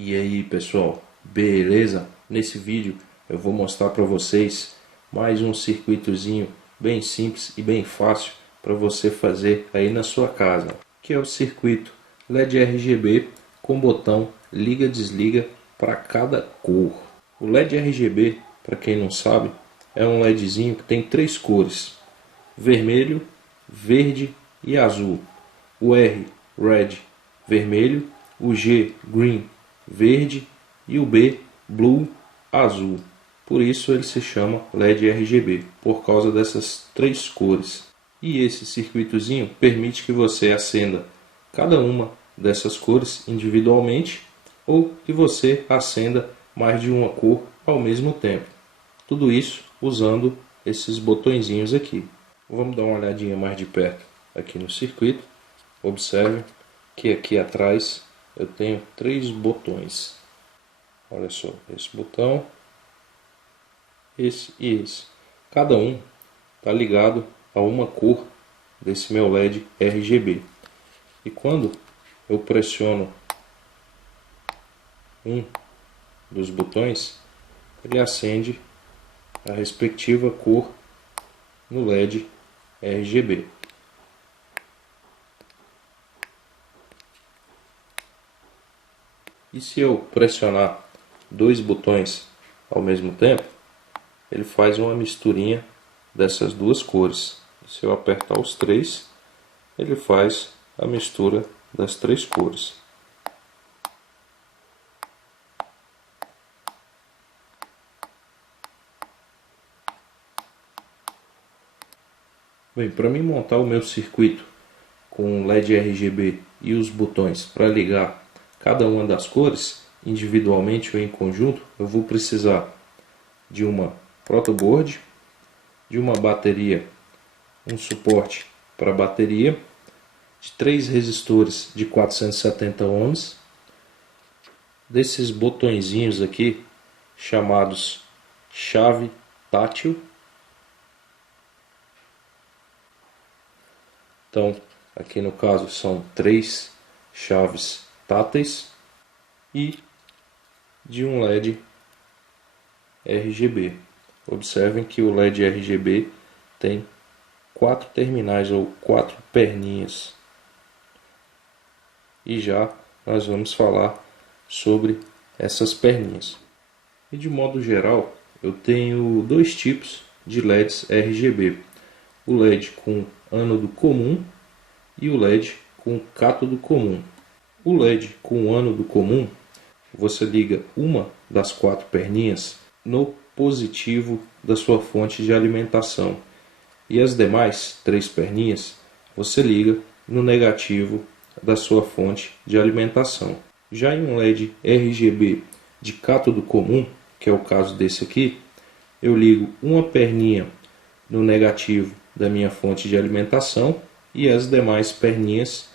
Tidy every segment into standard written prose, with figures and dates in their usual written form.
E aí pessoal, beleza? Nesse vídeo eu vou mostrar para vocês mais um circuitozinho bem simples e bem fácil para você fazer aí na sua casa, que é o circuito LED RGB com botão liga-desliga para cada cor. O LED RGB, para quem não sabe, é um LEDzinho que tem três cores: vermelho, verde e azul. O R, red, vermelho, o G, green, verde e o B, blue, azul. Por isso ele se chama LED RGB, por causa dessas três cores. E esse circuitozinho permite que você acenda cada uma dessas cores individualmente ou que você acenda mais de uma cor ao mesmo tempo. Tudo isso usando esses botõezinhos aqui. Vamos dar uma olhadinha mais de perto aqui no circuito. Observe que aqui atrás eu tenho três botões. Olha só, esse botão, esse e esse. Cada um está ligado a uma cor desse meu LED RGB. E quando eu pressiono um dos botões, ele acende a respectiva cor no LED RGB. E se eu pressionar dois botões ao mesmo tempo, ele faz uma misturinha dessas duas cores. Se eu apertar os três, ele faz a mistura das três cores. Bem, para mim montar o meu circuito com LED RGB e os botões para ligar cada uma das cores, individualmente ou em conjunto, eu vou precisar de uma protoboard, de uma bateria, um suporte para bateria, de 3 resistores de 470 ohms, desses botõezinhos aqui chamados chave tátil. Então, aqui no caso são 3 chaves táteis e de um LED RGB. Observem que o LED RGB tem 4 terminais ou 4 perninhas. E já nós vamos falar sobre essas perninhas. E de modo geral, eu tenho dois tipos de LEDs RGB. O LED com ânodo comum e o LED com cátodo comum. O LED com ânodo comum, você liga uma das 4 perninhas no positivo da sua fonte de alimentação e as demais 3 perninhas você liga no negativo da sua fonte de alimentação. Já em um LED RGB de cátodo comum, que é o caso desse aqui, eu ligo uma perninha no negativo da minha fonte de alimentação e as demais perninhas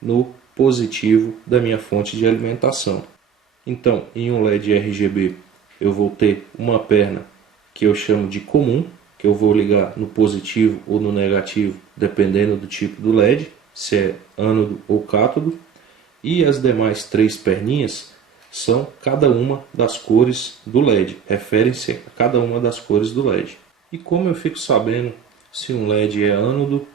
no positivo da minha fonte de alimentação. Então, em um LED RGB, eu vou ter uma perna que eu chamo de comum, que eu vou ligar no positivo ou no negativo, dependendo do tipo do LED, se é ânodo ou cátodo, e as demais 3 perninhas são cada uma das cores do LED, referem-se a cada uma das cores do LED. E como eu fico sabendo se um LED é ânodo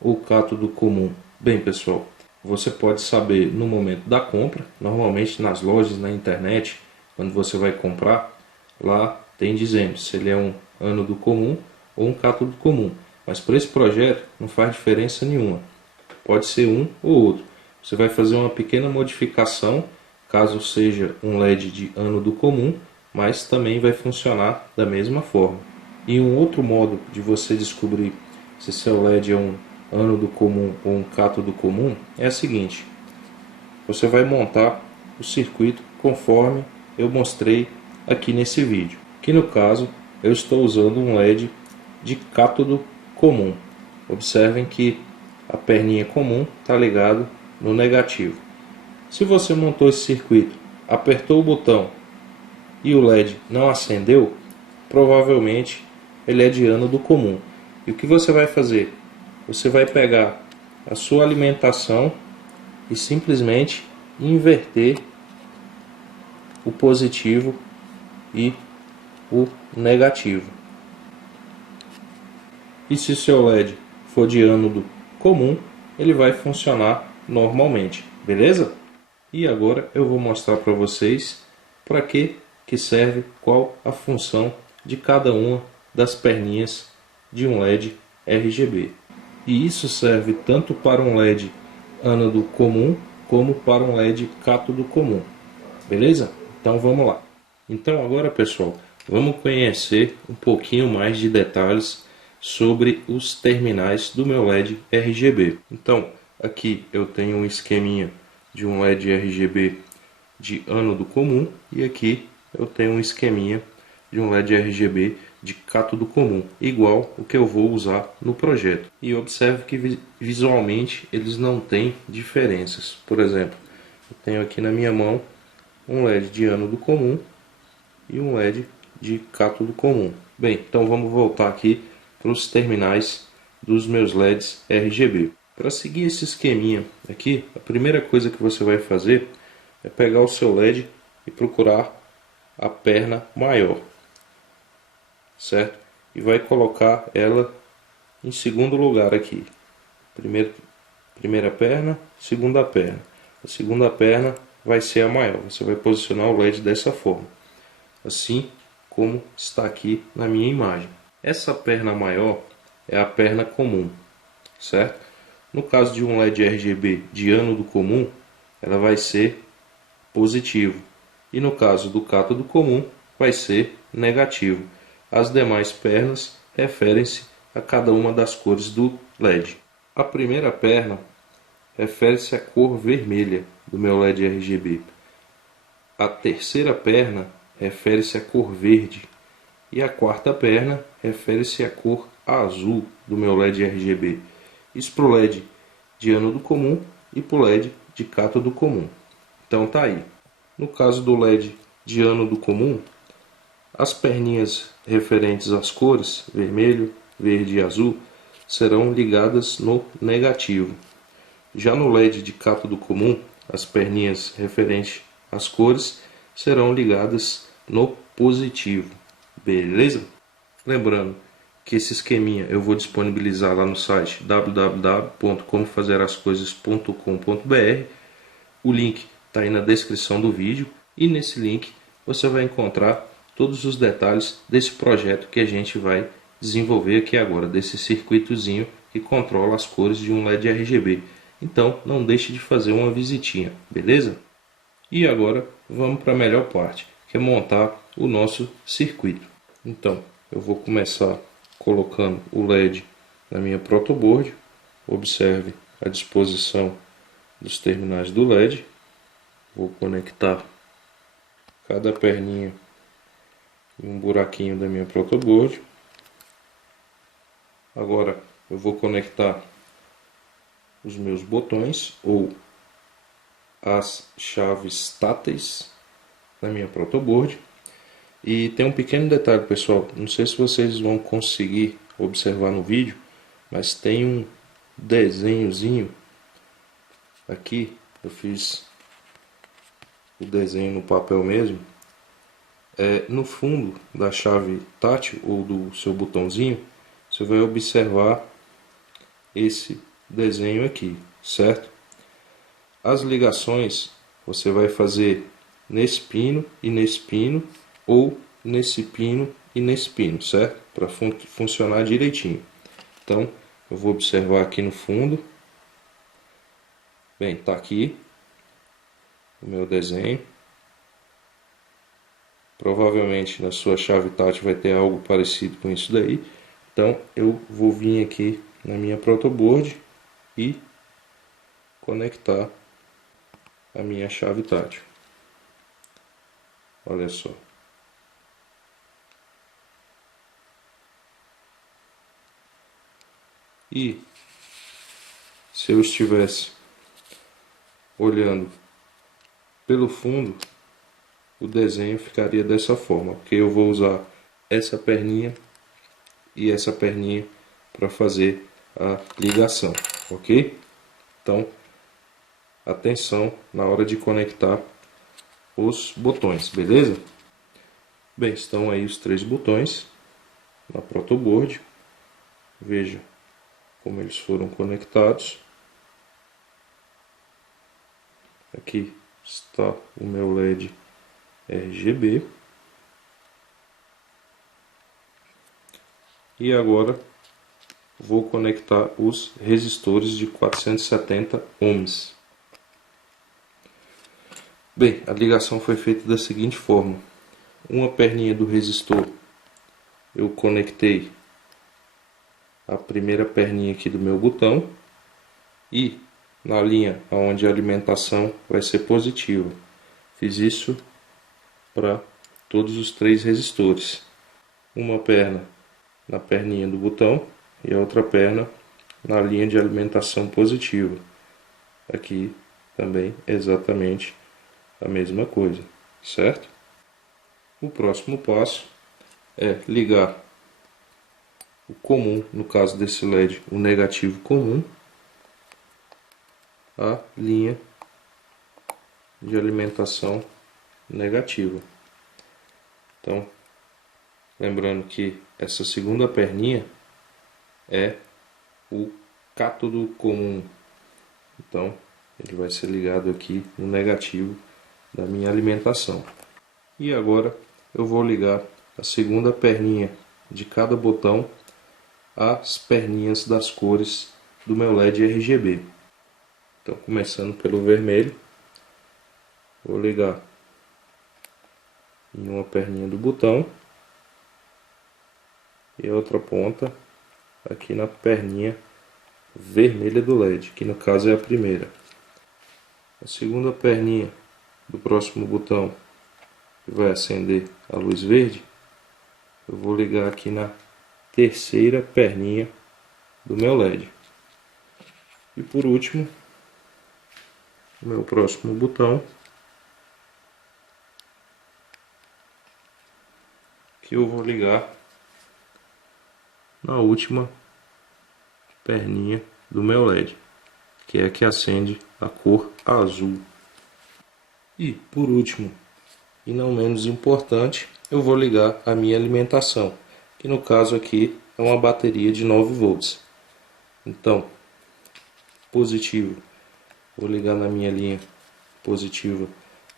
ou cátodo comum? Bem, pessoal, você pode saber no momento da compra. Normalmente nas lojas, na internet, quando você vai comprar, lá tem dizendo se ele é um ânodo comum ou um cátodo comum. Mas para esse projeto não faz diferença nenhuma. Pode ser um ou outro. Você vai fazer uma pequena modificação caso seja um LED de ânodo comum, mas também vai funcionar da mesma forma. E um outro modo de você descobrir se seu LED é um ânodo comum ou um cátodo comum é a seguinte: você vai montar o circuito conforme eu mostrei aqui nesse vídeo, que no caso eu estou usando um LED de cátodo comum. Observem que a perninha comum está ligado no negativo. Se você montou esse circuito, apertou o botão e o LED não acendeu, provavelmente ele é de ânodo comum. E o que você vai fazer? Você vai pegar a sua alimentação e simplesmente inverter o positivo e o negativo. E se seu LED for de ânodo comum, ele vai funcionar normalmente, beleza? E agora eu vou mostrar para vocês para que serve, qual a função de cada uma das perninhas de um LED RGB. E isso serve tanto para um LED ânodo comum como para um LED cátodo comum, beleza? Então vamos lá. Então agora, pessoal, vamos conhecer um pouquinho mais de detalhes sobre os terminais do meu LED RGB. Então aqui eu tenho um esqueminha de um LED RGB de ânodo comum e aqui eu tenho um esqueminha de um LED RGB de cátodo comum, igual o que eu vou usar no projeto. E observe que visualmente eles não têm diferenças. Por exemplo, eu tenho aqui na minha mão um LED de ânodo comum e um LED de cátodo comum. Bem, então vamos voltar aqui para os terminais dos meus LEDs RGB. Para seguir esse esqueminha aqui, a primeira coisa que você vai fazer é pegar o seu LED e procurar a perna maior, certo? E vai colocar ela em segundo lugar aqui. Primeira perna, segunda perna. A segunda perna vai ser a maior. Você vai posicionar o LED dessa forma, assim como está aqui na minha imagem. Essa perna maior é a perna comum, certo? No caso de um LED RGB de ânodo comum, ela vai ser positivo. E no caso do cátodo comum, vai ser negativo. As demais pernas referem-se a cada uma das cores do LED. A primeira perna refere-se à cor vermelha do meu LED RGB. A terceira perna refere-se à cor verde. E a quarta perna refere-se à cor azul do meu LED RGB. Isso para o LED de ânodo comum e para o LED de cátodo comum. Então tá aí. No caso do LED de ânodo comum, as perninhas referentes às cores vermelho, verde e azul serão ligadas no negativo. Já no LED de cátodo comum, as perninhas referentes às cores serão ligadas no positivo. Beleza? Lembrando que esse esqueminha eu vou disponibilizar lá no site www.comofazerascoisas.com.br. O link está aí na descrição do vídeo e nesse link você vai encontrar todos os detalhes desse projeto que a gente vai desenvolver aqui agora, desse circuitozinho que controla as cores de um LED RGB. Então não deixe de fazer uma visitinha, beleza? E agora vamos para a melhor parte, que é montar o nosso circuito. Então eu vou começar colocando o LED na minha protoboard. Observe a disposição dos terminais do LED. Vou conectar cada perninha em um buraquinho da minha protoboard. Agora eu vou conectar os meus botões ou as chaves táteis na minha protoboard. E tem um pequeno detalhe, pessoal, não sei se vocês vão conseguir observar no vídeo, mas tem um desenhozinho aqui. Eu fiz o desenho no papel mesmo. No fundo da chave tátil ou do seu botãozinho, você vai observar esse desenho aqui, certo? As ligações você vai fazer nesse pino e nesse pino, ou nesse pino e nesse pino, certo? Para funcionar direitinho. Então eu vou observar aqui no fundo. Bem, tá aqui o meu desenho. Provavelmente na sua chave tátil vai ter algo parecido com isso daí. Então eu vou vir aqui na minha protoboard e conectar a minha chave tátil. Olha só. E se eu estivesse olhando pelo fundo, o desenho ficaria dessa forma, porque eu vou usar essa perninha e essa perninha para fazer a ligação, ok? Então, atenção na hora de conectar os botões, beleza? Bem, estão aí os 3 botões na protoboard. Veja como eles foram conectados. Aqui está o meu LED RGB. E agora vou conectar os resistores de 470 ohms. Bem, a ligação foi feita da seguinte forma. Uma perninha do resistor eu conectei a primeira perninha aqui do meu botão e na linha onde a alimentação vai ser positiva. Fiz isso para todos os 3 resistores. Uma perna na perninha do botão e a outra perna na linha de alimentação positiva. Aqui também exatamente a mesma coisa, certo? O próximo passo é ligar o comum, no caso desse LED, o negativo comum, à linha de alimentação negativa. Então, lembrando que essa segunda perninha é o cátodo comum. Então, ele vai ser ligado aqui no negativo da minha alimentação. E agora eu vou ligar a segunda perninha de cada botão às perninhas das cores do meu LED RGB. Então, começando pelo vermelho, vou ligar em uma perninha do botão e a outra ponta aqui na perninha vermelha do LED, que no caso é a primeira. A segunda perninha do próximo botão, que vai acender a luz verde, eu vou ligar aqui na terceira perninha do meu LED. E por último, o meu próximo botão, que eu vou ligar na última perninha do meu LED, que é a que acende a cor azul. E por último, e não menos importante, eu vou ligar a minha alimentação, que no caso aqui é uma bateria de 9 volts. Então, positivo, vou ligar na minha linha positiva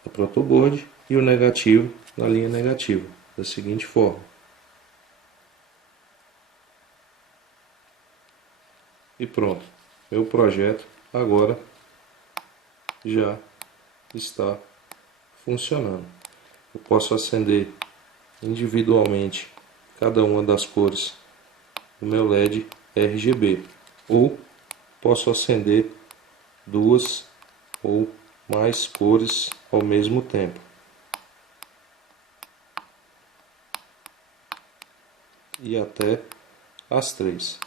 da protoboard e o negativo na linha negativa, da seguinte forma. E pronto, meu projeto agora já está funcionando. Eu posso acender individualmente cada uma das cores do meu LED RGB, ou posso acender 2 ou mais cores ao mesmo tempo. E até as 3.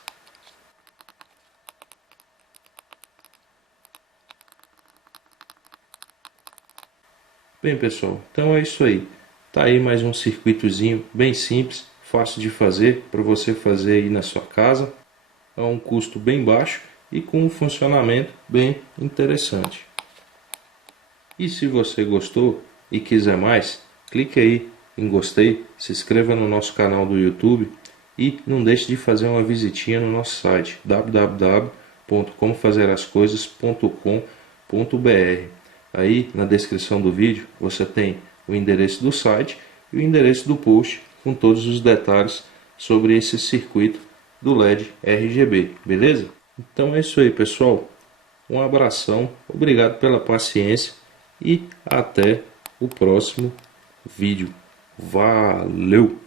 Bem, pessoal, então é isso aí. Tá aí mais um circuitozinho bem simples, fácil de fazer, para você fazer aí na sua casa, a um custo bem baixo e com um funcionamento bem interessante. E se você gostou e quiser mais, clique aí em gostei, se inscreva no nosso canal do YouTube e não deixe de fazer uma visitinha no nosso site www.comofazerascoisas.com.br. Aí na descrição do vídeo você tem o endereço do site e o endereço do post com todos os detalhes sobre esse circuito do LED RGB, beleza? Então é isso aí, pessoal. Um abração, obrigado pela paciência e até o próximo vídeo. Valeu!